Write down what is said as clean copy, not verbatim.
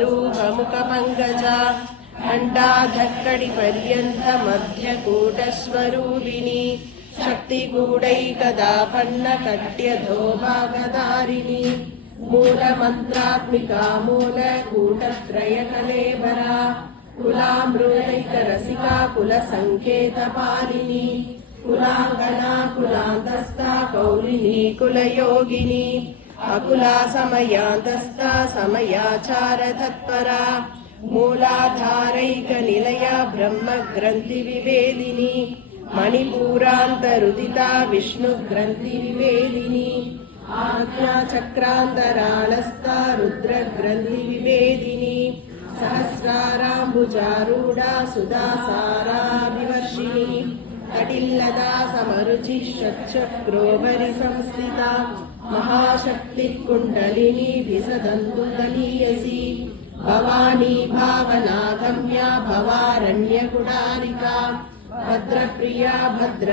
रूपमुखपङ्कजा घण्टाधक्कडिपर्यन्तमध्यकूटस्वरूपिणी शक्तिकूटैकदापन्नकट्यधो भागधारिणी मूलमन्त्रात्मिका मूलकूटत्रयकलेबरा कुलामृतैकरसिका कुलसङ्केतपालिनी कुलाङ्गना कुलान्तस्था कौलिनी कुलयोगिनी अकुला समयान्तस्था समयाचारतत्परा मूलाधारैकनिलया ब्रह्मग्रन्थिविभेदिनी मणिपूरान्तरुदिता विष्णुग्रन्थिविभेदिनी आज्ञाचक्रान्तरालस्था रुद्रग्रन्थिविभेदिनी सहस्राराम्बुजारूढा सुधासाराभिवर्षिणी कटिल्लदा समरुचिः षट्चक्रोपरि संस्थिता महाशक्तिः कुण्डलिनी विसदन्तु दलीयसी भवानी भावनागम्या भवारण्यकुडारिका भद्रप्रिया भद्र